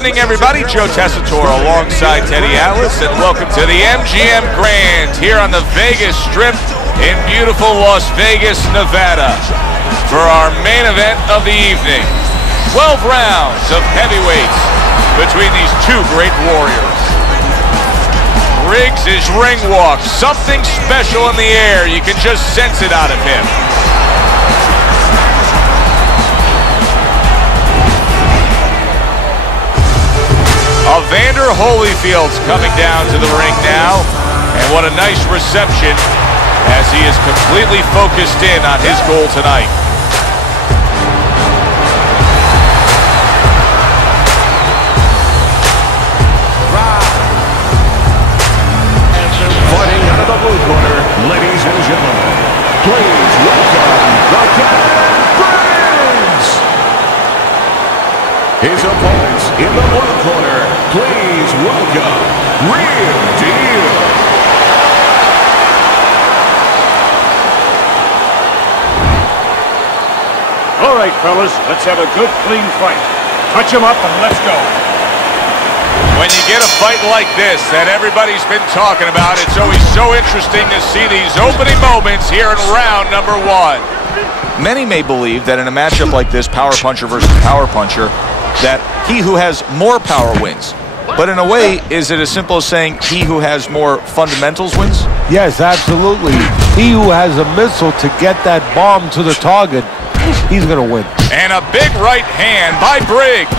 evening, everybody. Joe Tessitore alongside Teddy Atlas, and welcome to the MGM Grand here on the Vegas Strip in beautiful Las Vegas, Nevada, for our main event of the evening. 12 rounds of heavyweights between these two great warriors. Briggs is ring walk, something special in the air. You can just sense it out of him. Evander Holyfield's coming down to the ring now, and what a nice reception as he is completely focused in on his goal tonight. Fighting out of the blue corner, ladies and gentlemen, please welcome the Briggs. His opponents in the blue corner, please welcome Real Deal. All right, fellas, let's have a good, clean fight. Touch him up and let's go. When you get a fight like this that everybody's been talking about, it's always so interesting to see these opening moments here in round number one. Many may believe that in a matchup like this, power puncher versus power puncher, that he who has more power wins. But in a way, is it as simple as saying he who has more fundamentals wins? Yes, absolutely. He who has a missile to get that bomb to the target, he's going to win. And a big right hand by Briggs.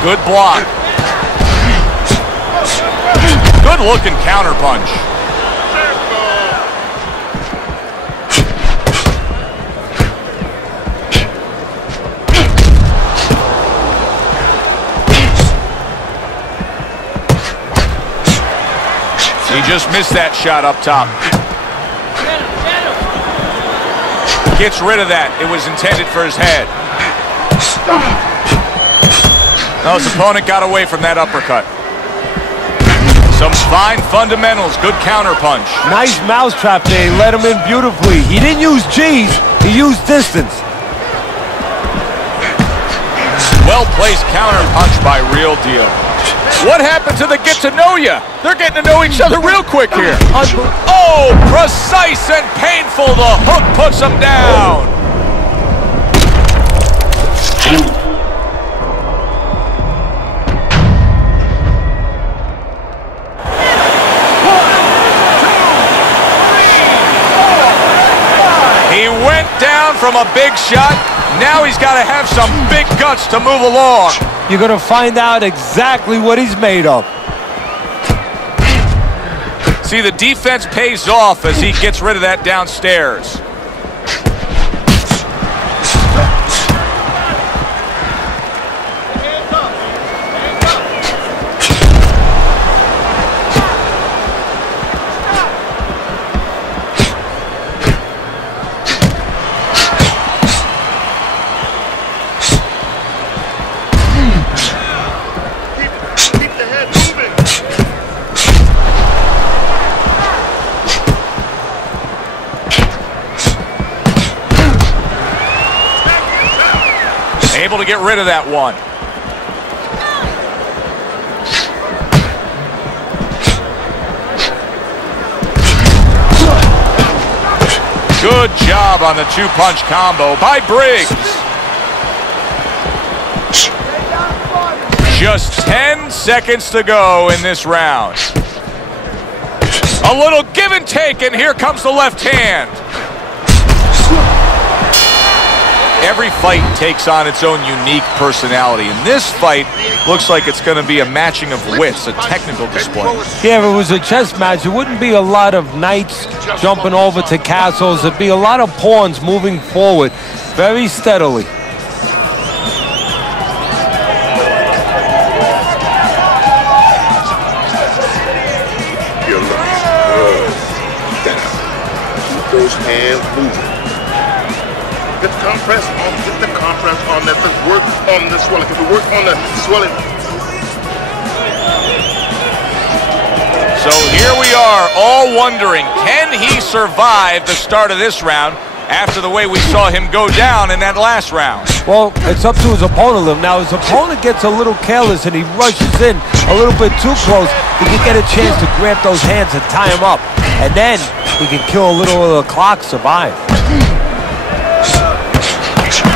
Good block. Good looking counter punch. He just missed that shot up top. Gets rid of that. It was intended for his head. No, his opponent got away from that uppercut. Some fine fundamentals, good counter punch. Nice mousetrap there, he let him in beautifully. He didn't use G's, he used distance. Well-placed counter punch by Real Deal. What happened to the get to know ya? They're getting to know each other real quick here. Oh, precise and painful. The hook puts him down. He went down from a big shot. Now he's got to have some big guts to move along. You're going to find out exactly what he's made of. See, the defense pays off as he gets rid of that downstairs. Able to get rid of that one. Good job on the two-punch combo by Briggs. Just 10 seconds to go in this round. A little give and take, and here comes the left hand. Every fight takes on its own unique personality, and this fight looks like it's going to be a matching of wits, a technical display. Yeah, if it was a chess match, it wouldn't be a lot of knights jumping over to castles. It'd be a lot of pawns moving forward very steadily. You're looking good. Down. Keep those hands moving. Get the compress off the the compress on this. Let's work on the swelling. If we work on the swelling. So here we are, all wondering, can he survive the start of this round after the way we saw him go down in that last round? Well, it's up to his opponent. Now, his opponent gets a little careless and he rushes in a little bit too close. He can get a chance to grab those hands and tie him up. And then he can kill a little of the clock, survive.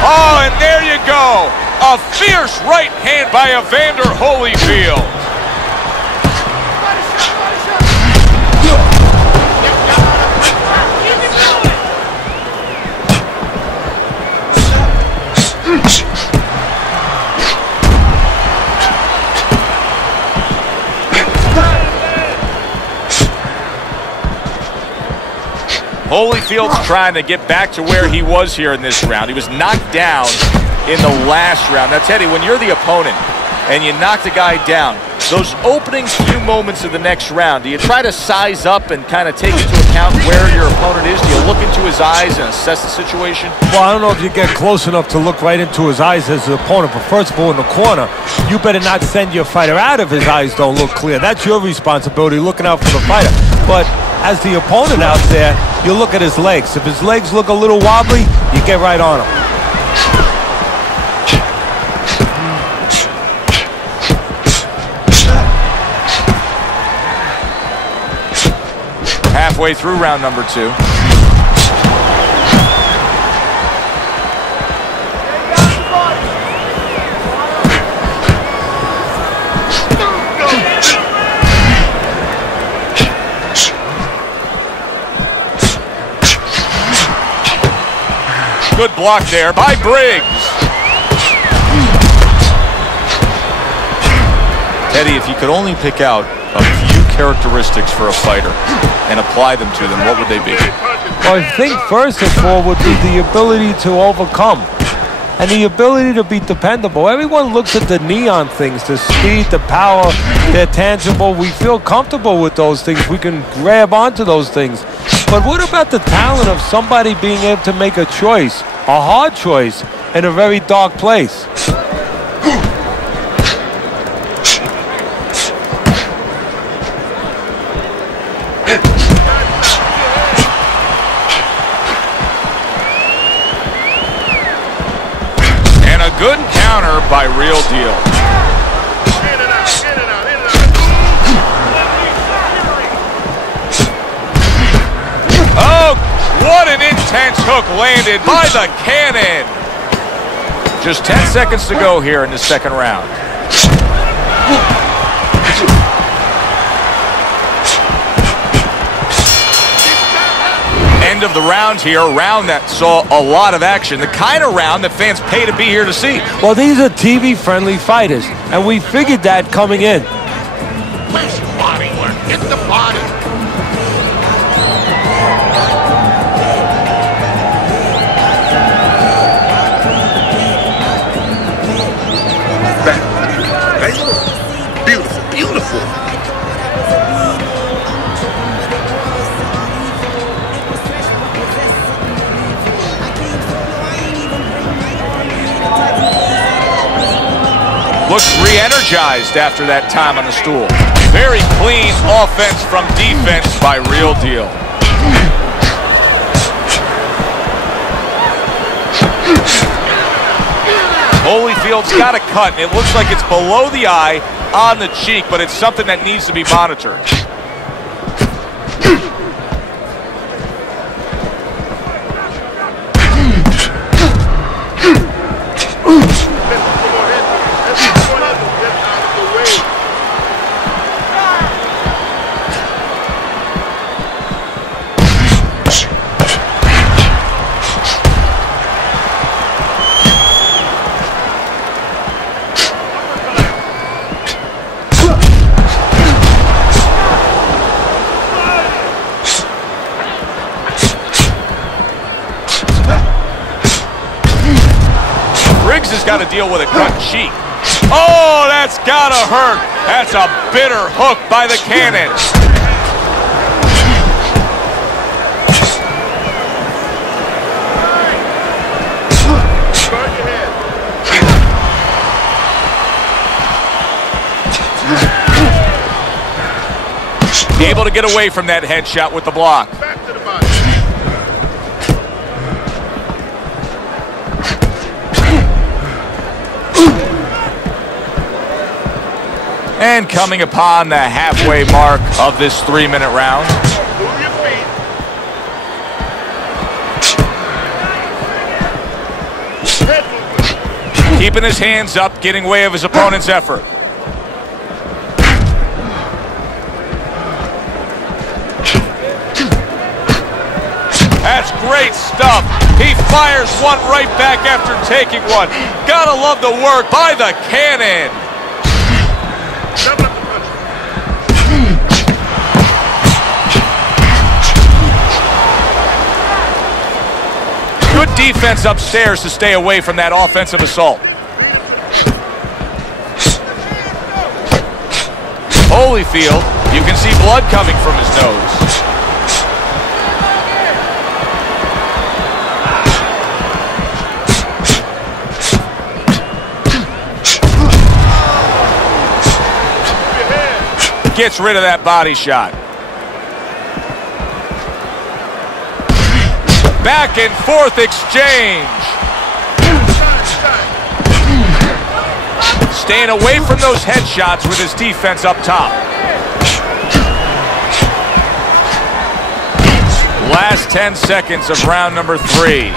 Oh, and there you go. A fierce right hand by Evander Holyfield. Holyfield's trying to get back to where he was here in this round. He was knocked down in the last round. Now, Teddy, when you're the opponent and you knock the guy down, those opening few moments of the next round, do you try to size up and kind of take into account where your opponent is? Do you look into his eyes and assess the situation? Well, I don't know if you get close enough to look right into his eyes as the opponent, but first of all, in the corner, you better not send your fighter out if his eyes don't look clear. That's your responsibility, looking out for the fighter. But as the opponent out there, you look at his legs. If his legs look a little wobbly, you get right on him. Halfway through round number 2. Good block there by Briggs. Teddy, if you could only pick out a few characteristics for a fighter and apply them to them, what would they be? Well, I think first of all would be the ability to overcome and the ability to be dependable. Everyone looks at the neon things, the speed, the power, they're tangible. We feel comfortable with those things. We can grab onto those things. But what about the talent of somebody being able to make a choice, a hard choice, in a very dark place? And a good counter by Real Deal. Oh, what an intense hook landed by the cannon. Just 10 seconds to go here in the second round. End of the round here, a round that saw a lot of action, the kind of round that fans pay to be here to see. Well, these are TV-friendly fighters, and we figured that coming in. Nice body work. Get the body. Beautiful, beautiful. Looks re-energized after that time on the stool. Very clean offense from defense by Real Deal. Holyfield's got a cut, and it looks like it's below the eye on the cheek, but it's something that needs to be monitored. Briggs has got to deal with a cut cheek. Oh, that's gotta hurt. That's a bitter hook by the cannon. Able to get away from that headshot with the block. Back to the body. And coming upon the halfway mark of this 3-minute round. Move your feet. Head movement. Keeping his hands up, getting way of his opponent's effort. That's great stuff. He fires one right back after taking one. Gotta love the work by the cannon. Double up the punch. Good defense upstairs to stay away from that offensive assault. Holyfield, you can see blood coming from his nose. Gets rid of that body shot. Back and forth exchange. Staying away from those headshots with his defense up top. Last 10 seconds of round number 3.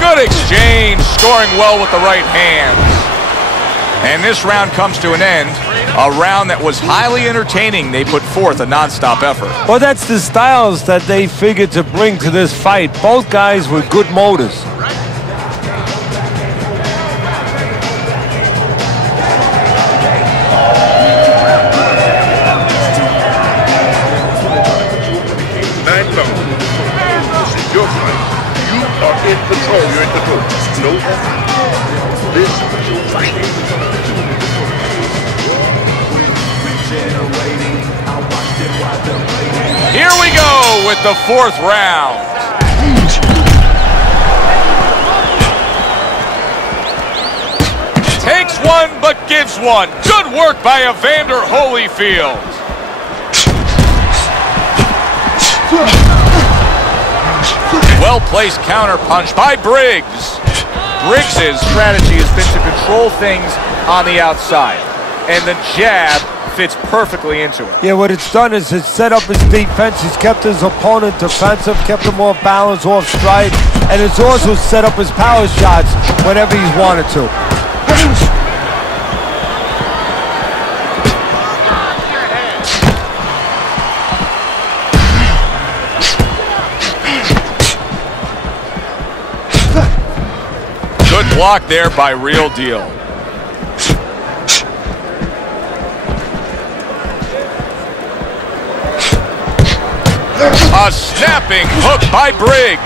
Good exchange, scoring well with the right hands. And this round comes to an end. A round that was highly entertaining. They put forth a non-stop effort. Well, that's the styles that they figured to bring to this fight. Both guys with good motors. This is your fight. You are in control. You're in control. No, this is your fight. Here we go with the 4th round. Takes one but gives one. Good work by Evander Holyfield. Well-placed counterpunch by Briggs. Briggs' strategy has been to control things on the outside, and the jab fits perfectly into it. Yeah, what it's done is it's set up his defense. He's kept his opponent defensive, kept him off balance, off stride, and it's also set up his power shots whenever he's wanted to. Good block there by Real Deal. A snapping hook by Briggs.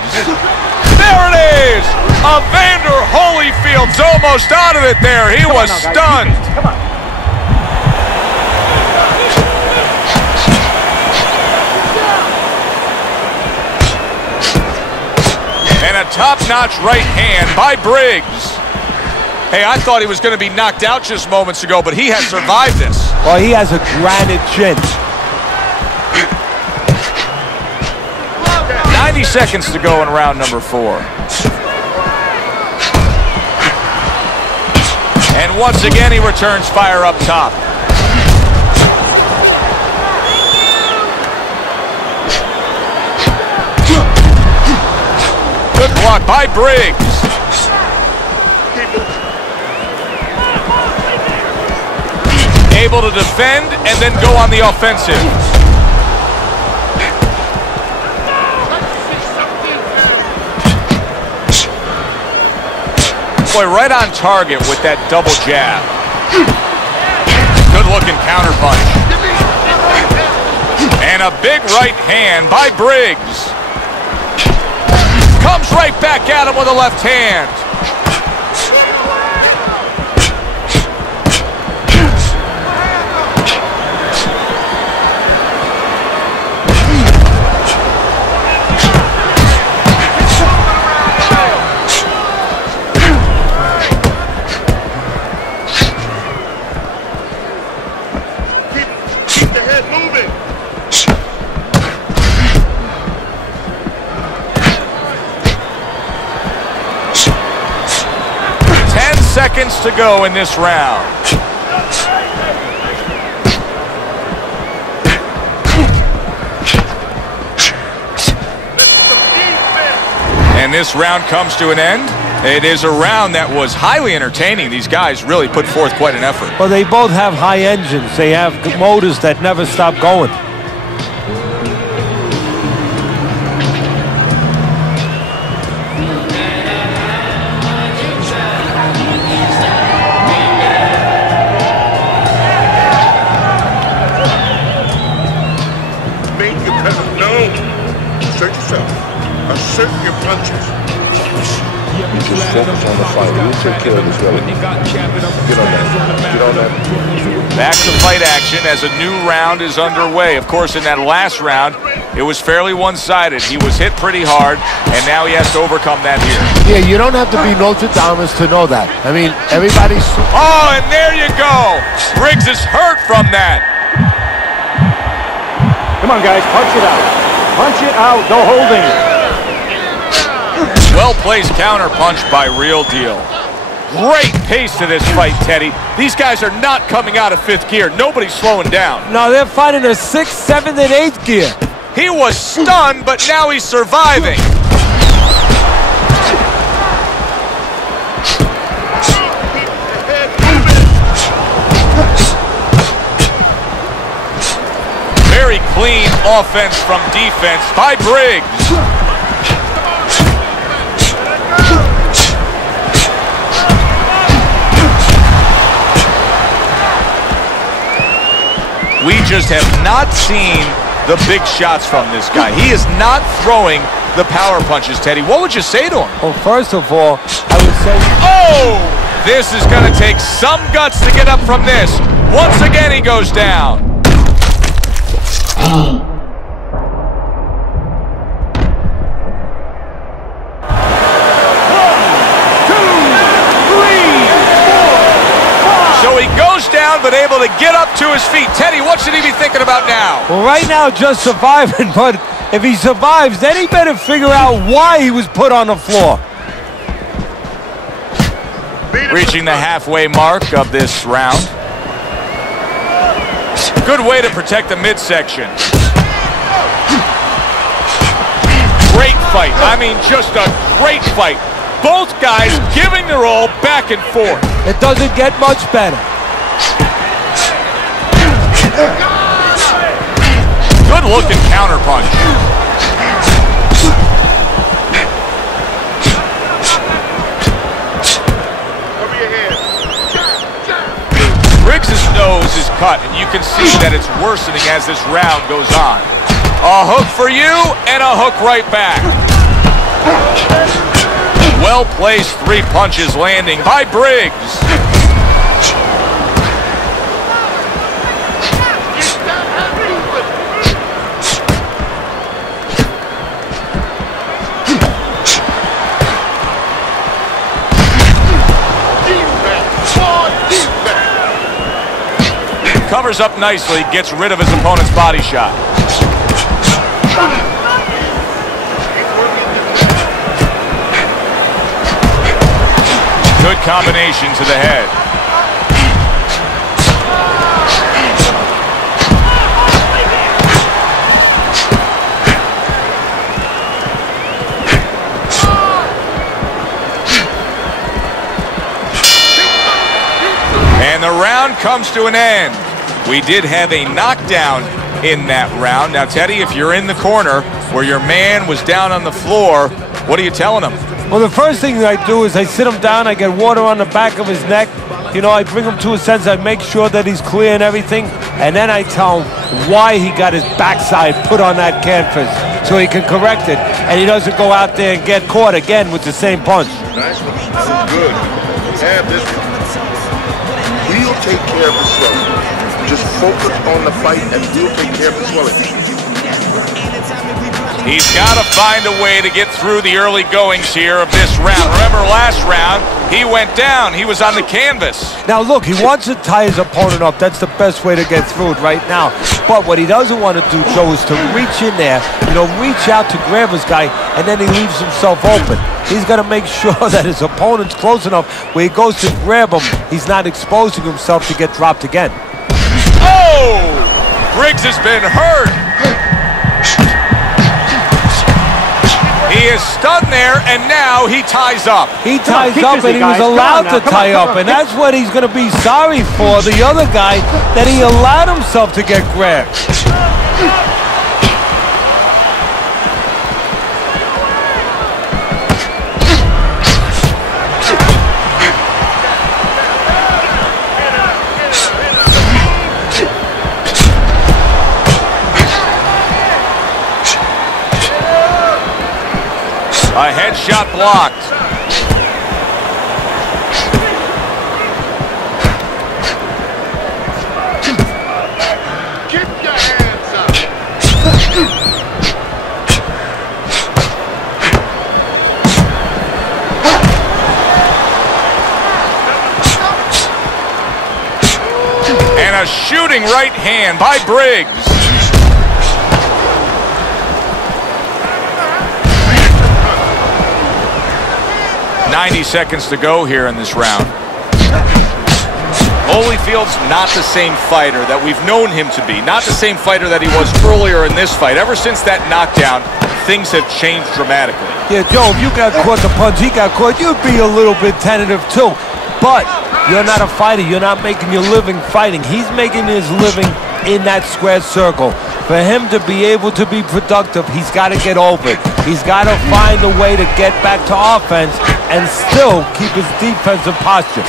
There it is! Evander Holyfield's almost out of it there. He was stunned. And a top-notch right hand by Briggs. Hey, I thought he was going to be knocked out just moments ago, but he has survived this. Well, he has a granite chin. 90 seconds to go in round number 4. And once again, he returns fire up top. Good block by Briggs. Able to defend and then go on the offensive. Boy, right on target with that double jab. Good looking counterpunch. And a big right hand by Briggs. Comes right back at him with a left hand. seconds to go in this round. And this round comes to an end. It is a round that was highly entertaining. These guys really put forth quite an effort. Well, they both have high engines. They have motors that never stop going. Make your presence known. Assert yourself. Assert your punches. Just focus on the fight. We'll take care of this belly. Get on that. Get on that. Back to fight action as a new round is underway. Of course, in that last round, it was fairly one-sided. He was hit pretty hard, and now he has to overcome that here. Yeah, you don't have to be Nostradamus to know that. I mean, everybody's... Oh, and there you go. Briggs is hurt from that. Come on, guys, punch it out. Punch it out, no holding. Well-placed counter-punch by Real Deal. Great pace to this fight, Teddy. These guys are not coming out of fifth gear. Nobody's slowing down. No, they're fighting a 6th, 7th, and 8th gear. He was stunned, but now he's surviving. Very clean offense from defense by Briggs. We just have not seen the big shots from this guy. He is not throwing the power punches, Teddy. What would you say to him? Well, first of all, I would say... Oh! This is going to take some guts to get up from this. Once again, he goes down. So he goes down, but able to get up to his feet. Teddy, what should he be thinking about now? Well, right now, just surviving, but if he survives, then he better figure out why he was put on the floor. Reaching the halfway mark of this round. Good way to protect the midsection. Great fight. I mean, just a great fight. Both guys giving their all back and forth. It doesn't get much better. Good looking counterpunch. Briggs' nose is cut, and you can see that it's worsening as this round goes on. A hook for you, and a hook right back. Well-placed 3 punches landing by Briggs. Covers up nicely, gets rid of his opponent's body shot. Good combination to the head. And the round comes to an end. We did have a knockdown in that round. Now, Teddy, if you're in the corner where your man was down on the floor, what are you telling him? Well, the first thing I do is I sit him down, I get water on the back of his neck. You know, I bring him to a sense, I make sure that he's clear and everything, and then I tell him why he got his backside put on that canvas so he can correct it, and he doesn't go out there and get caught again with the same punch. Nice one. Good. Have this one. We'll take care of the swelling. Just focus on the fight and we'll take care of the swelling. He's got to find a way to get through the early goings here of this round. Remember last round, he went down. He was on the canvas. Now look, he wants to tie his opponent up. That's the best way to get through it right now. But what he doesn't want to do, Joe, is to reach in there, reach out to grab his guy, and then he leaves himself open. He's got to make sure that his opponent's close enough where he goes to grab him, he's not exposing himself to get dropped again. Oh! Briggs has been hurt. He is stunned there, and now he ties up. He ties up, and he was allowed to tie up, and that's what he's going to be sorry for, the other guy, that he allowed himself to get grabbed. A headshot blocked. Keep your hands up. And a shooting right hand by Briggs. 90 seconds to go here in this round. Holyfield's not the same fighter that we've known him to be. Not the same fighter that he was earlier in this fight. Ever since that knockdown, things have changed dramatically. Yeah, Joe, if you got caught the punch he got caught, you'd be a little bit tentative too. But you're not a fighter. You're not making your living fighting. He's making his living in that square circle. For him to be able to be productive, he's got to get over it. He's got to find a way to get back to offense and still keep his defensive posture.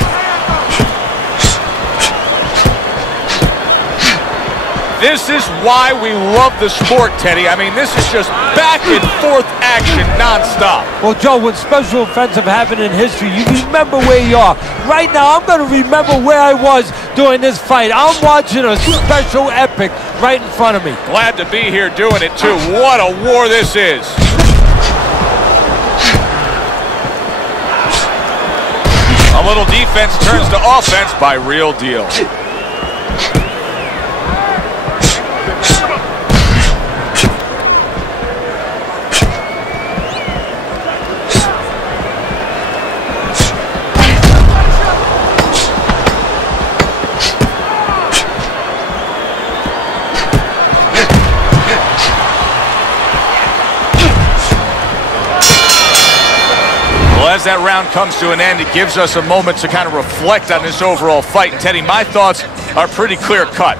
This is why we love the sport, Teddy. I mean, this is just back and forth action nonstop. Well, Joe, when special events have happened in history, you remember where you are. Right now, I'm going to remember where I was during this fight. I'm watching a special epic right in front of me. Glad to be here doing it, too. What a war this is. A little defense turns to offense by Real Deal. As that round comes to an end, it gives us a moment to kind of reflect on this overall fight. And Teddy, my thoughts are pretty clear-cut.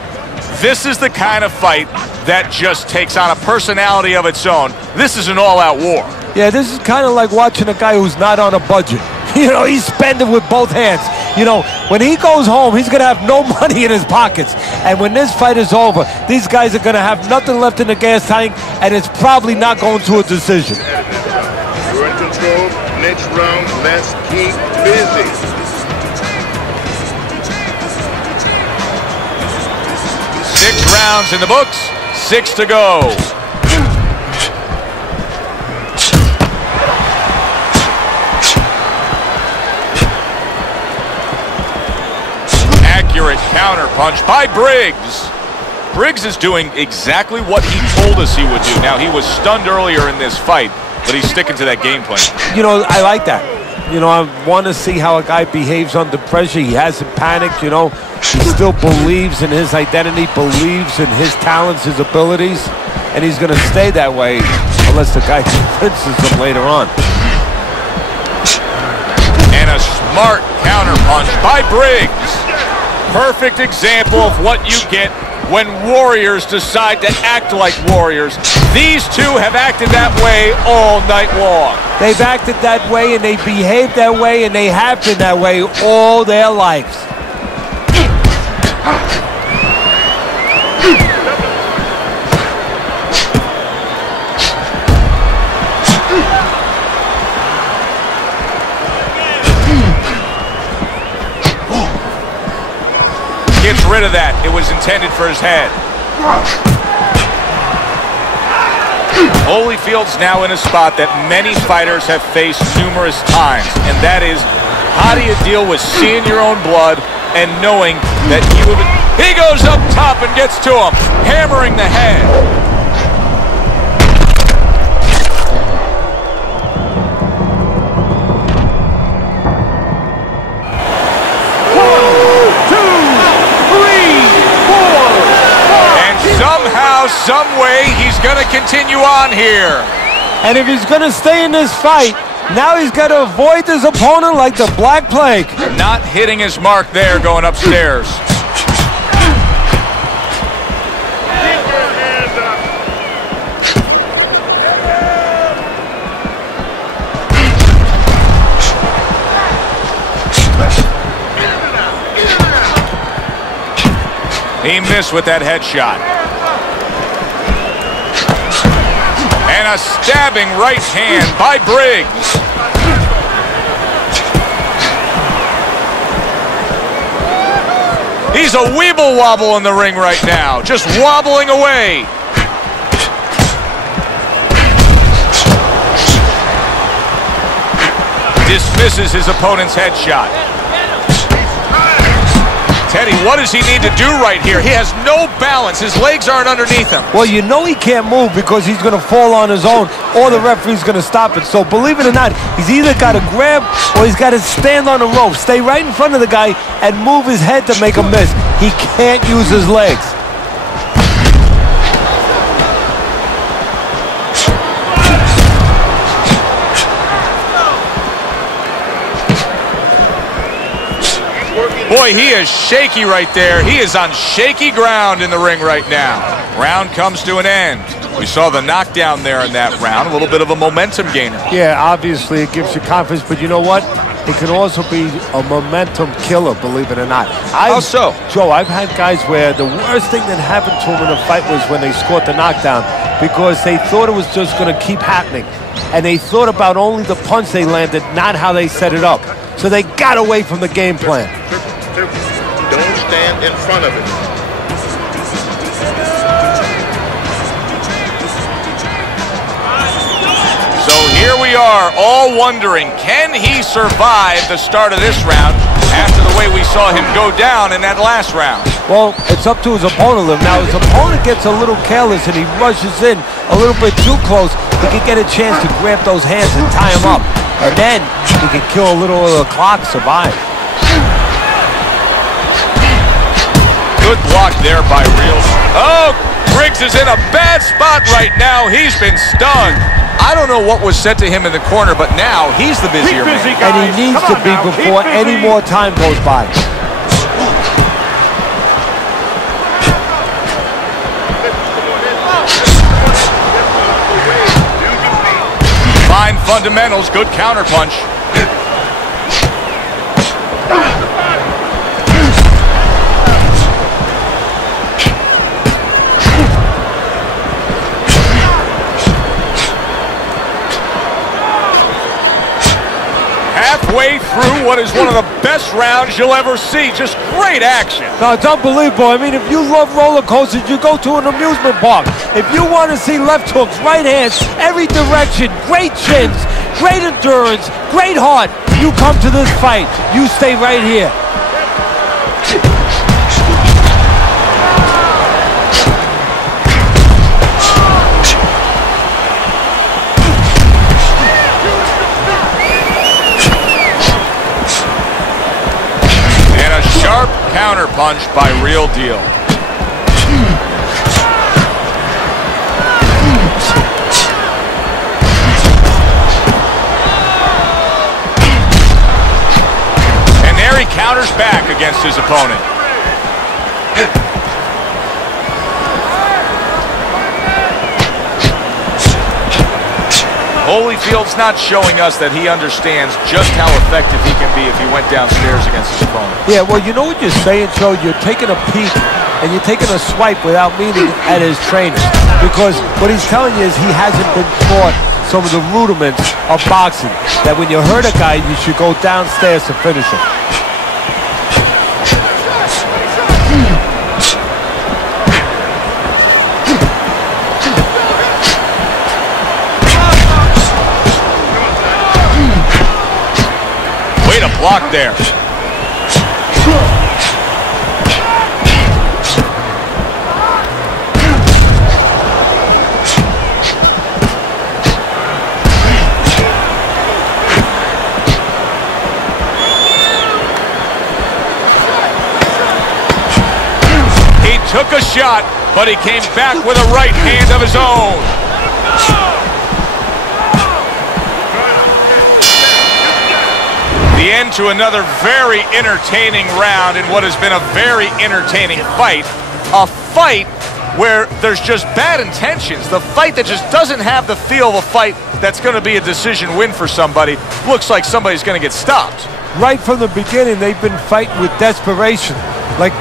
This is the kind of fight that just takes on a personality of its own. This is an all-out war. Yeah, this is kind of like watching a guy who's not on a budget. He's spending with both hands. When he goes home, he's going to have no money in his pockets. And when this fight is over, these guys are going to have nothing left in the gas tank, and it's probably not going to a decision. You're in control. Next round, let's keep busy. 6 rounds in the books, 6 to go. Accurate counter punch by Briggs. Briggs is doing exactly what he told us he would do. Now, he was stunned earlier in this fight, but he's sticking to that game plan. I like that. I want to see how a guy behaves under pressure. He hasn't panicked, He still believes in his identity, believes in his talents, his abilities, and he's going to stay that way unless the guy convinces him later on. And a smart counterpunch by Briggs. Perfect example of what you get when warriors decide to act like warriors. These two have acted that way all night long. They've acted that way, and they behave that way, and they have been that way all their lives. Gets rid of that. It was intended for his head. Holyfield's now in a spot that many fighters have faced numerous times, and that is, how do you deal with seeing your own blood and knowing that he goes up top and gets to him, hammering the head. Somehow, some way, he's going to continue on here. And if he's going to stay in this fight, now he's got to avoid his opponent like the Black Plague. Not hitting his mark there going upstairs. He missed with that headshot. And a stabbing right hand by Briggs. He's a weeble wobble in the ring right now, just wobbling away. Dismisses his opponent's headshot. Teddy, what does he need to do right here? He has no balance. His legs aren't underneath him. Well, you know he can't move because he's going to fall on his own or the referee's going to stop it. So believe it or not, he's either got to grab or he's got to stand on the rope, stay right in front of the guy and move his head to make a miss. He can't use his legs. Boy, he is shaky right there. He is on shaky ground in the ring right now. Round comes to an end. We saw the knockdown there in that round. A little bit of a momentum gainer. Yeah, obviously it gives you confidence, but you know what? It can also be a momentum killer, believe it or not. How so? Joe, I've had guys where the worst thing that happened to them in a fight was when they scored the knockdown because they thought it was just going to keep happening. And they thought about only the punch they landed, not how they set it up. So they got away from the game plan. Don't stand in front of it. So here we are, all wondering, can he survive the start of this round after the way we saw him go down in that last round? Well, it's up to his opponent. Now, his opponent gets a little careless and he rushes in a little bit too close. He can get a chance to grab those hands and tie him up. And then he can kill a little of the clock, survive. Good block there by Real. Oh, Briggs is in a bad spot right now. He's been stung. I don't know what was said to him in the corner, but now he's the busier man. And he needs to be before any more time goes by. Fine fundamentals, good counterpunch. Halfway through what is one of the best rounds you'll ever see. Just great action. No, it's unbelievable. I mean, if you love roller coasters, you go to an amusement park. If you want to see left hooks, right hands, every direction, great chins, great endurance, great heart, you come to this fight. You stay right here. Sharp counterpunch by Real Deal. And there he counters back against his opponent. Holyfield's not showing us that he understands just how effective he can be if he went downstairs against his opponent. Yeah, well, you know what you're saying, Joe? You're taking a peek and you're taking a swipe without meaning at his trainer. Because what he's telling you is he hasn't been taught some of the rudiments of boxing. That when you hurt a guy, you should go downstairs to finish him. Block there. took a shot, but he came back with a right hand of his own. The end to another very entertaining round in what has been a very entertaining fight. A fight where there's just bad intentions. The fight that just doesn't have the feel of a fight that's going to be a decision win for somebody. Looks like somebody's going to get stopped. Right from the beginning, they've been fighting with desperation. Like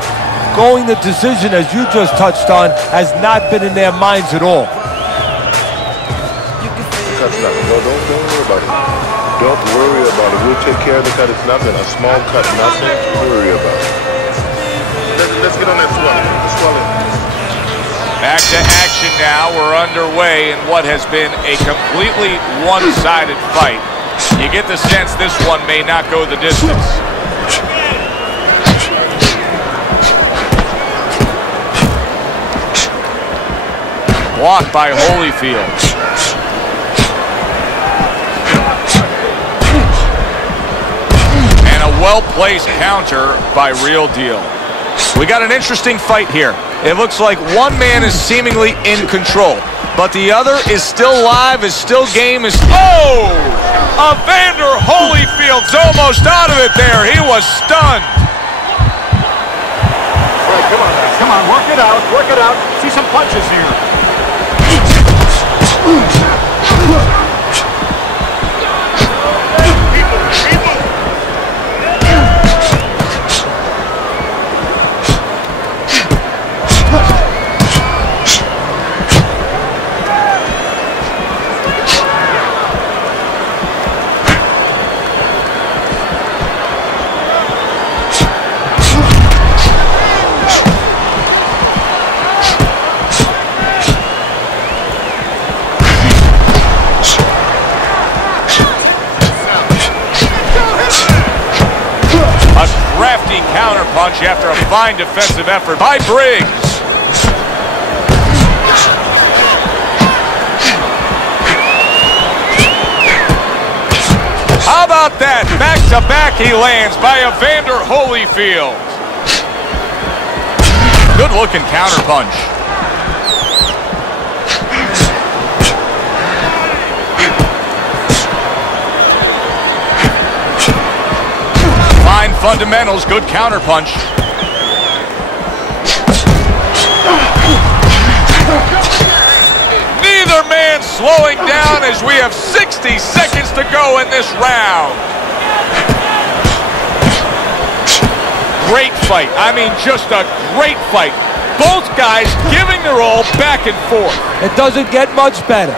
going the decision, as you just touched on, has not been in their minds at all. Don't worry about it. Don't worry about it. We'll take care of the cut. It's nothing. A small cut, nothing to worry about. Let's get on that swelling. The swelling. Back to action now. We're underway in what has been a completely one-sided fight. You get the sense this one may not go the distance. Blocked by Holyfield. And a well-placed counter by Real Deal. We got an interesting fight here. It looks like one man is seemingly in control, but the other is still live, is still game, is... Oh! Evander Holyfield's almost out of it there. He was stunned. All right, come on, guys. Come on, work it out. Work it out. See some punches here. Counterpunch after a fine defensive effort by Briggs. How about that? Back-to-back he lands by Evander Holyfield. Good-looking counterpunch. Fine fundamentals, good counterpunch. Neither man slowing down as we have 60 seconds to go in this round. Great fight. I mean, just a great fight. Both guys giving their all back and forth. It doesn't get much better.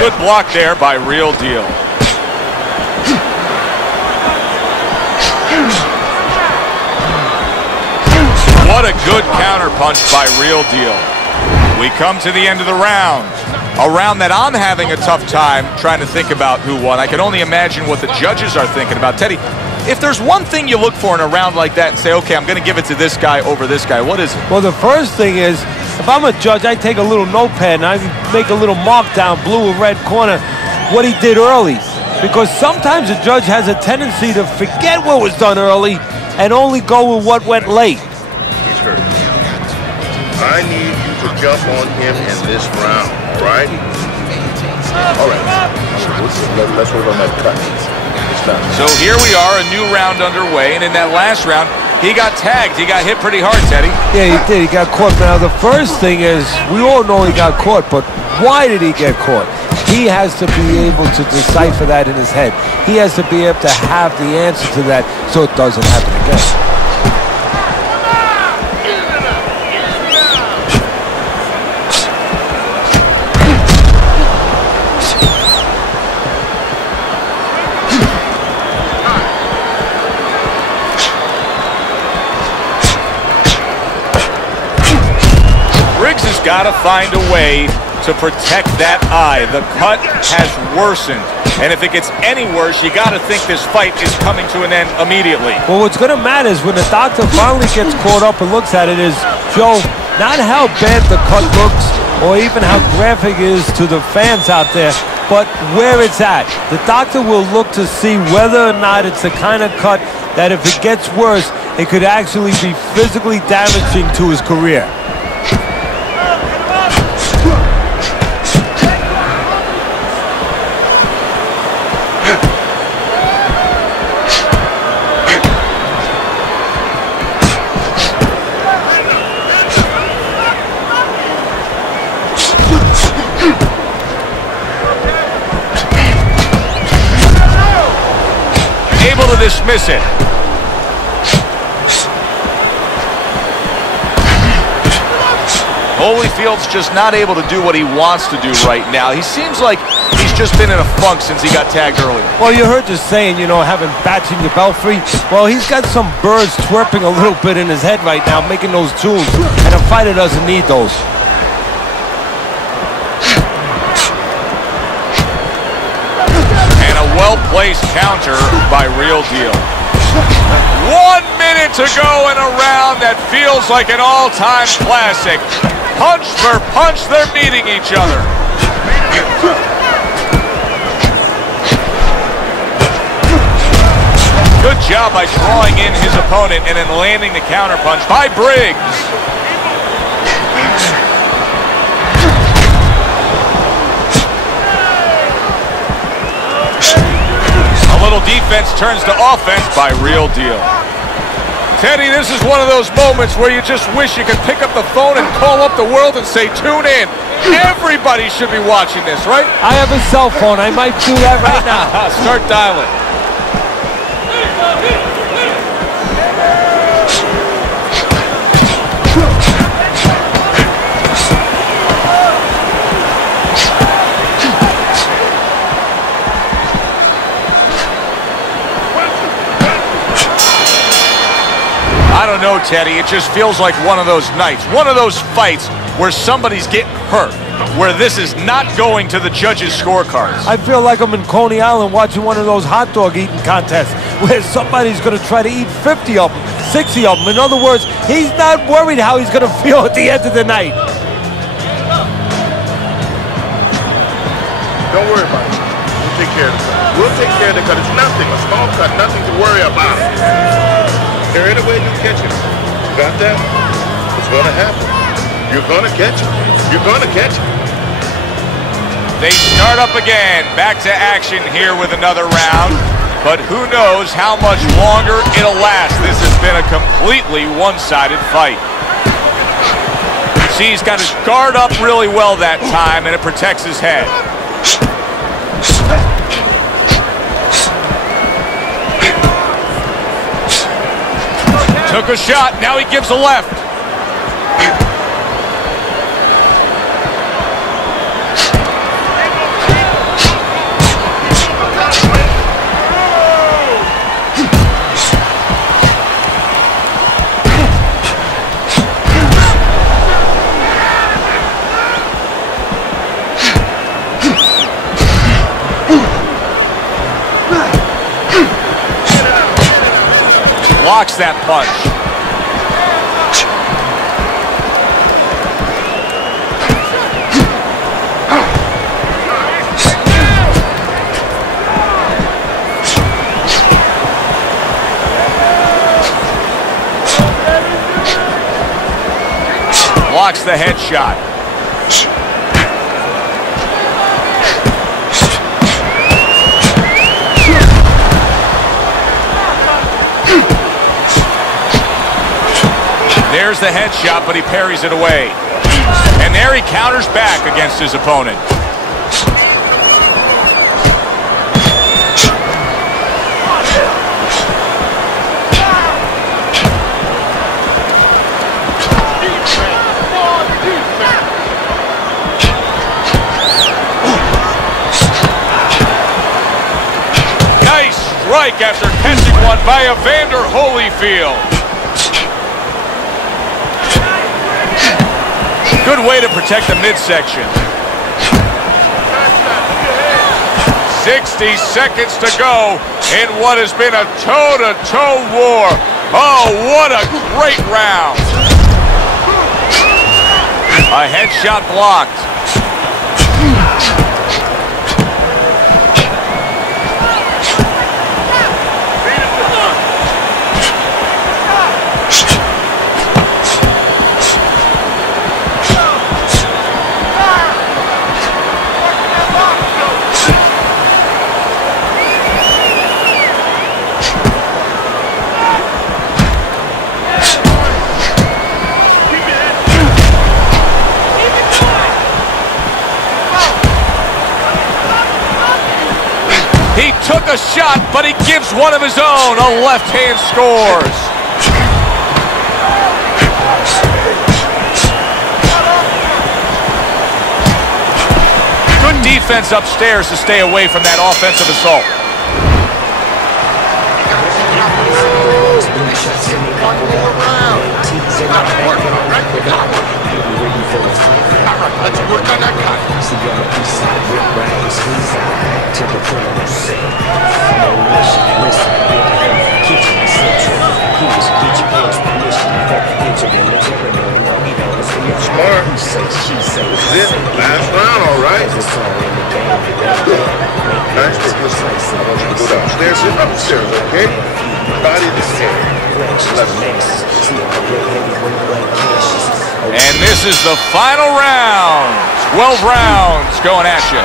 Good block there by Real Deal. What a good counterpunch by Real Deal. We come to the end of the round. A round that I'm having a tough time trying to think about who won. I can only imagine what the judges are thinking about. Teddy, if there's one thing you look for in a round like that and say, okay, I'm going to give it to this guy over this guy, what is it? Well, the first thing is, if I'm a judge, I take a little notepad and I make a little mark down, blue or red corner, what he did early. Because sometimes a judge has a tendency to forget what was done early and only go with what went late. He's hurt. I need you to jump on him in this round, right? All right. Let's work on that cut. So here we are, a new round underway, and in that last round, he got tagged. He got hit pretty hard, Teddy. Yeah, he did. He got caught. Now, the first thing is, we all know he got caught, but why did he get caught? He has to be able to decipher that in his head. He has to be able to have the answer to that so it doesn't happen again. got to find a way to protect that eye. The cut has worsened. And if it gets any worse, you got to think this fight is coming to an end immediately. Well, what's going to matter is when the doctor finally gets caught up and looks at it is, Joe, not how bad the cut looks or even how graphic it is to the fans out there, but where it's at. The doctor will look to see whether or not it's the kind of cut that if it gets worse, it could actually be physically damaging to his career. Able to dismiss it. Holyfield's just not able to do what he wants to do right now. He seems like he's just been in a funk since he got tagged earlier. Well, you heard the saying, you know, having bats in your belfry. Well, he's got some birds twerping a little bit in his head right now, making those tunes, and a fighter doesn't need those. Well-placed counter by Real Deal. 1 minute to go in a round that feels like an all-time classic. Punch for punch, they're meeting each other. Good job by drawing in his opponent and then landing the counter punch by Briggs. Defense turns to offense by Real Deal. Teddy, this is one of those moments where you just wish you could pick up the phone and call up the world and say, tune in. Everybody should be watching this, right? I have a cell phone. I might do that right now. Start dialing. I don't know, Teddy. It just feels like one of those nights, one of those fights where somebody's getting hurt, where this is not going to the judges' scorecards. I feel like I'm in Coney Island watching one of those hot dog eating contests where somebody's going to try to eat 50 of them, 60 of them. In other words, he's not worried how he's going to feel at the end of the night. Don't worry about it. We'll take care of it. We'll take care of it because it's nothing. A small cut, nothing to worry about. Is there any way you catch him? You got that? It's going to happen. You're going to catch him. You're going to catch him. They start up again. Back to action here with another round. But who knows how much longer it'll last. This has been a completely one-sided fight. See, he's got his guard up really well that time, and it protects his head. Took a shot, now he gives a left. Blocks that punch. Blocks the headshot. There's the headshot, but he parries it away. And there he counters back against his opponent. Nice strike after catching one by Evander Holyfield. Good way to protect the midsection. 60 seconds to go in what has been a toe-to-toe war. Oh, what a great round. A headshot blocked. He took a shot, but he gives one of his own. A left hand scores. Good defense upstairs to stay away from that offensive assault. Let's work on that cut. Smart. This is it. Last round, all right. Nice work. Listen, I want you to go downstairs and upstairs, okay? Body the same. And this is the final round. 12 rounds going at you.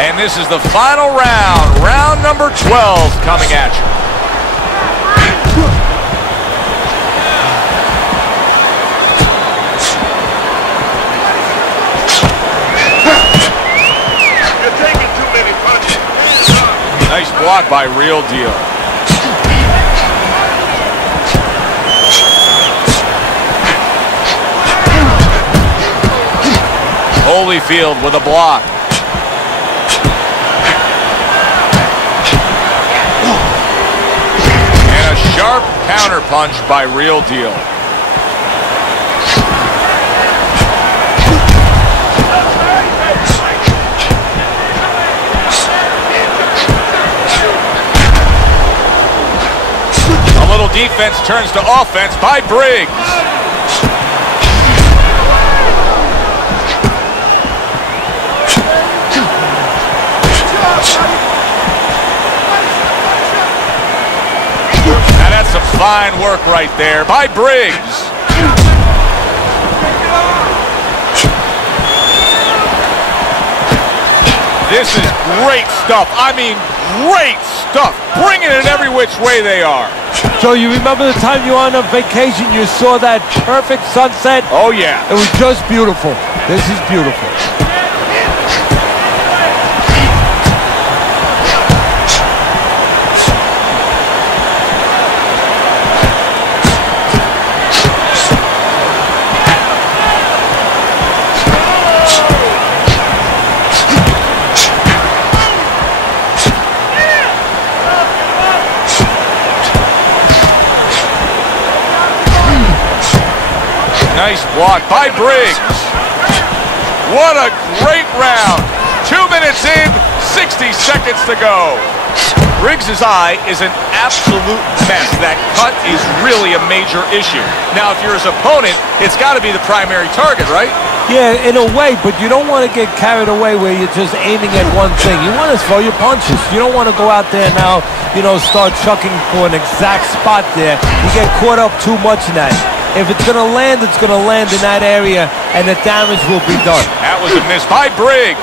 And this is the final round. Round number 12 coming at you. You're taking too many punches. Nice block by Real Deal. Holyfield with a block. And a sharp counter punch by Real Deal. A little defense turns to offense by Briggs. Now that's some fine work right there by Briggs. This is great stuff. I mean, great stuff. Bringing it every which way they are. So you remember the time you were on a vacation, you saw that perfect sunset? Oh, yeah. It was just beautiful. This is beautiful. Nice block by Briggs. What a great round. 2 minutes in, 60 seconds to go. Briggs' eye is an absolute mess. That cut is really a major issue. Now, if you're his opponent, it's got to be the primary target, right? Yeah, in a way, but you don't want to get carried away where you're just aiming at one thing. You want to throw your punches. You don't want to go out there now, start chucking for an exact spot there. You get caught up too much in that. If it's going to land, it's going to land in that area, and the damage will be done. That was a miss by Briggs.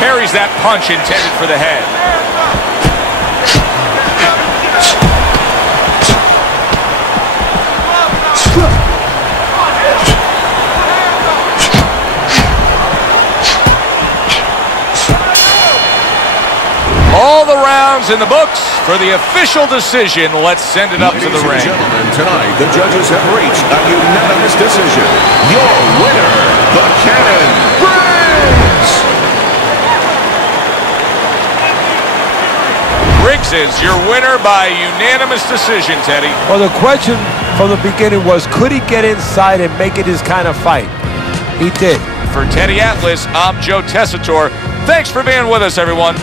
Parries that punch intended for the head. All the rounds in the books for the official decision. Let's send it up to the ring. Ladies and gentlemen, tonight the judges have reached a unanimous decision. Your winner, the Cannon, Briggs! is your winner by unanimous decision, Teddy. Well, the question from the beginning was, could he get inside and make it his kind of fight? He did. For Teddy Atlas, I'm Joe Tessitore. Thanks for being with us, everyone.